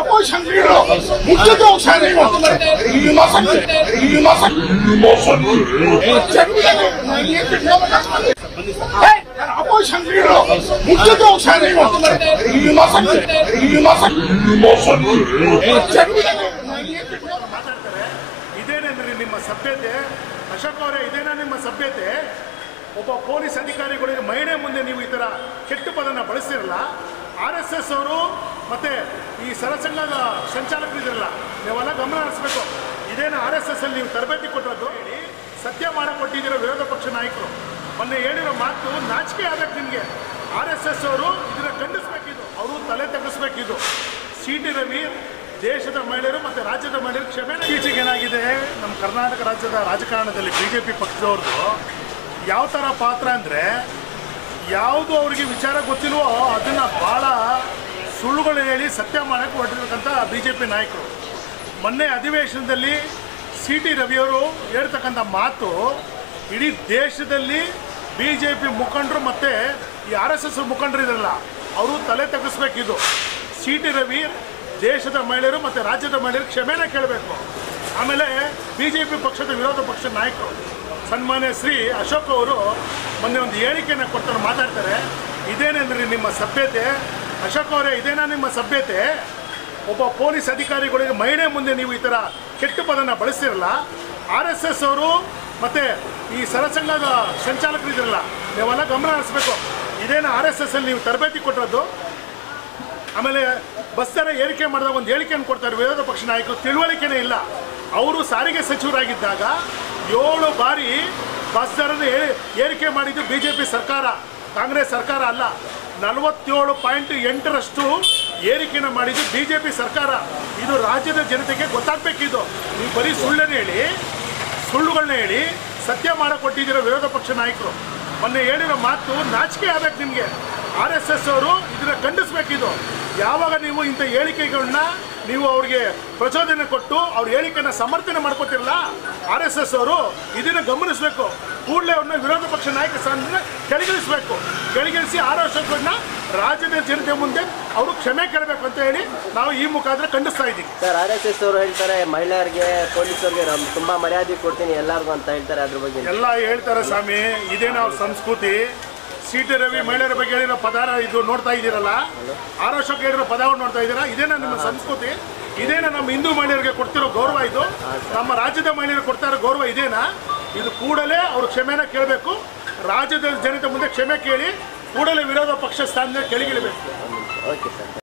Opposition leader ಮುಖ್ಯತೆ ಹೋಗ್ತಾರೆ opposition leader ಮುಖ್ಯತೆ ಹೋಗ್ತಾರೆ ಇದೇನೇನ್ರಿ ನಿಮ್ಮ ಸಭ್ಯತೆ? ಅಶೋಕ್ ಅವರೇ, ಇದೇನಾ ನಿಮ್ಮ ಸಭ್ಯತೆ? ಒಬ್ಬ ಪೊಲೀಸ್ ಅಧಿಕಾರಿಗಳಿಗೆ ಮಹಿಳೆ ಮುಂದೆ ನೀವು ಈ ತರ ಕೆಟ್ಟ ಪದನ ಬಳಸ್ತಿರಲ್ಲ. RSS ಅವರು ಮತ್ತೆ ಈ ಸರಸಂಘದ ಸಂಚಾಲಕರು ಇದ್ರಲ್ಲ, ನೀವೆಲ್ಲ ಗಮನ ಹರಿಸಬೇಕು. ಇದೇನು RSS ಅಲ್ಲಿ ನೀವು ತರಬೇತಿ ಕೊಟ್ಟದ್ದು ಹೇಳಿ ಸತ್ಯ ಮಾಡಿಕೊಟ್ಟಿದ್ದೀರ ವಿರೋಧ ಪಕ್ಷ ನಾಯಕರು. ಮೊನ್ನೆ ಹೇಳಿರೋ ಮಾತು ನಾಚಿಕೆ ಆಗಬೇಕು ನಿಮಗೆ. RSS ಅವರು ಇದನ್ನ ಖಂಡಿಸಬೇಕಿದ್ದು, ಅವರು ತಲೆ ತಗ್ಗಿಸ್ಬೇಕಿದ್ದು. CT ರವಿ ದೇಶದ ಮಹಿಳೆಯರು ಮತ್ತು ರಾಜ್ಯದ ಮಹಿಳೆಯರು ಕ್ಷಮೆ. ಇತ್ತೀಚೆಗೆ ಏನಾಗಿದೆ, ನಮ್ಮ ಕರ್ನಾಟಕ ರಾಜ್ಯದ ರಾಜಕಾರಣದಲ್ಲಿ BJP ಪಕ್ಷದವ್ರದ್ದು ಯಾವ ಥರ ಪಾತ್ರ ಅಂದರೆ, ಯಾವುದು ಅವರಿಗೆ ವಿಚಾರ ಗೊತ್ತಿಲ್ವೋ ಅದನ್ನು ಭಾಳ ಸುಳ್ಳುಗಳು ಹೇಳಿ ಸತ್ಯ ಮಾಡೋಕ್ಕೆ ಹೊರಟಿರ್ತಕ್ಕಂಥ BJP ನಾಯಕರು. ಮೊನ್ನೆ ಅಧಿವೇಶನದಲ್ಲಿ CT ರವಿಯವರು ಹೇಳ್ತಕ್ಕಂಥ ಮಾತು ಇಡೀ ದೇಶದಲ್ಲಿ BJP ಮುಖಂಡರು ಮತ್ತು ಈ RSS ಮುಖಂಡರು ಇದ್ರಲ್ಲ, ಅವರು ತಲೆ ತಗ್ಗಿಸ್ಬೇಕಿದ್ದು. CT ರವಿ ದೇಶದ ಮಹಿಳೆಯರು ಮತ್ತು ರಾಜ್ಯದ ಮಹಿಳೆಯರು ಕ್ಷಮೆನ ಕೇಳಬೇಕು. ಆಮೇಲೆ BJP ಪಕ್ಷದ ವಿರೋಧ ಪಕ್ಷದ ನಾಯಕರು ಸನ್ಮಾನ್ಯ ಶ್ರೀ ಅಶೋಕ್ ಅವರು ಮೊನ್ನೆ ಒಂದು ಹೇಳಿಕೆಯನ್ನು ಕೊಡ್ತಾರೆ, ಮಾತಾಡ್ತಾರೆ. ಇದೇನೆಂದ್ರಿ ನಿಮ್ಮ ಸಭ್ಯತೆ? ಅಶೋಕ್ ಅವರೇ, ಇದೇನಾ ನಿಮ್ಮ ಸಭ್ಯತೆ? ಒಬ್ಬ ಪೊಲೀಸ್ ಅಧಿಕಾರಿಗಳಿಗೆ ಮಹಿಳೆ ಮುಂದೆ ನೀವು ಈ ಥರ ಕೆಟ್ಟ ಪದನ ಬಳಸ್ತಿರಲ್ಲ. RSS ಅವರು ಮತ್ತು ಈ ಸರಸಂಘದ ಸಂಚಾಲಕರು ಇದ್ರಲ್ಲ, ನೀವೆಲ್ಲ ಗಮನ ಹರಿಸಬೇಕು. ಇದೇನು RSS ಅಲ್ಲಿ ನೀವು ತರಬೇತಿ ಕೊಟ್ಟಿರೋದು? ಆಮೇಲೆ ಬಸ್ ದರ ಏರಿಕೆ ಮಾಡಿದಾಗ ಒಂದು ಹೇಳಿಕೆಯನ್ನು ಕೊಡ್ತಾರೆ ವಿರೋಧ ಪಕ್ಷ ನಾಯಕರು, ತಿಳುವಳಿಕೆನೇ ಇಲ್ಲ. ಅವರು ಸಾರಿಗೆ ಸಚಿವರಾಗಿದ್ದಾಗ 7 ಬಾರಿ ಬಸ್ ದರನ ಏರಿಕೆ ಮಾಡಿದ್ದು BJP ಸರ್ಕಾರ, ಕಾಂಗ್ರೆಸ್ ಸರ್ಕಾರ ಅಲ್ಲ. 47.8ರಷ್ಟು ಏರಿಕೆನ ಮಾಡಿದ್ದು BJP ಸರ್ಕಾರ. ಇದು ರಾಜ್ಯದ ಜನತೆಗೆ ಗೊತ್ತಾಗಬೇಕಿದ್ದು. ನೀವು ಬರೀ ಸುಳ್ಳುಗಳನ್ನ ಹೇಳಿ ಸತ್ಯ ಮಾಡಿಕೊಟ್ಟಿದ್ದೀರೋ ವಿರೋಧ ಪಕ್ಷ ನಾಯಕರು. ಮೊನ್ನೆ ಹೇಳಿರೋ ಮಾತು ನಾಚಿಕೆ ಆಗಬೇಕು ನಿಮಗೆ. RSS ಅವರು ಇದನ್ನ ಖಂಡಿಸಬೇಕಿದ್ದು. ಯಾವಾಗ ನೀವು ಇಂಥ ಹೇಳಿಕೆಗಳನ್ನ ನೀವು ಅವ್ರಿಗೆ ಪ್ರಚೋದನೆ ಕೊಟ್ಟು ಅವ್ರ ಹೇಳಿಕೆಯನ್ನು ಸಮರ್ಥನೆ ಮಾಡ್ಕೋತಿರಲ್ಲ, RSS ಅವರು ಇದನ್ನು ಗಮನಿಸಬೇಕು. ಕೂಡಲೇ ಅವ್ರನ್ನ ವಿರೋಧ ಪಕ್ಷ ನಾಯಕ ಸ್ಥಾನದಿಂದ ಕೆಳಗಿಳಿಸಬೇಕು. ಕೆಳಗಿಳಿಸಿ ಆರೋಪಗಳನ್ನ ರಾಜ್ಯದ ಜನತೆ ಮುಂದೆ ಅವರು ಕ್ಷಮೆ ಕೇಳಬೇಕು ಅಂತ ಹೇಳಿ ನಾವು ಈ ಮುಖಾಂತರ ಖಂಡಿಸ್ತಾ ಇದ್ದೀವಿ. ಸರ್, RSS ಅವರು ಹೇಳ್ತಾರೆ ಮಹಿಳೆಯರಿಗೆ ಪೊಲೀಸರಿಗೆ ತುಂಬಾ ಮರ್ಯಾದೆ ಕೊಡ್ತೀನಿ ಎಲ್ಲರಿಗೂ ಅಂತ ಹೇಳ್ತಾರೆ. ಅದ್ರ ಬಗ್ಗೆ ಎಲ್ಲ ಹೇಳ್ತಾರೆ ಸ್ವಾಮಿ, ಇದೇನು ಅವ್ರ ಸಂಸ್ಕೃತಿ. CT ರವಿ ಮಹಿಳೆಯರ ಬಗ್ಗೆ ಹೇಳಿರೋ ಪದ ಇದು ನೋಡ್ತಾ ಇದ್ದೀರಲ್ಲ, ಆರೋಪಕ್ಕೆ ಹೇಳಿರೋ ಪದವನ್ನು ನೋಡ್ತಾ ಇದ್ದೀರಾ. ಇದೇನ ನಿಮ್ಮ ಸಂಸ್ಕೃತಿ? ಇದೇನ ನಮ್ಮ ಹಿಂದೂ ಮಹಿಳೆಯರಿಗೆ ಕೊಡ್ತಿರೋ ಗೌರವ? ಇದು ನಮ್ಮ ರಾಜ್ಯದ ಮಹಿಳೆಯರಿಗೆ ಕೊಡ್ತಾ ಇರೋ ಗೌರವ ಇದೇನಾ? ಇದು ಕೂಡಲೇ ಅವರು ಕ್ಷಮೆನ ಕೇಳಬೇಕು. ರಾಜ್ಯದ ಜನತೆ ಮುಂದೆ ಕ್ಷಮೆ ಕೇಳಿ ಕೂಡಲೇ ವಿರೋಧ ಪಕ್ಷ ಸ್ಥಾನದಿಂದ ಕೆಳಗಿಳಿಬೇಕು. Okay sir.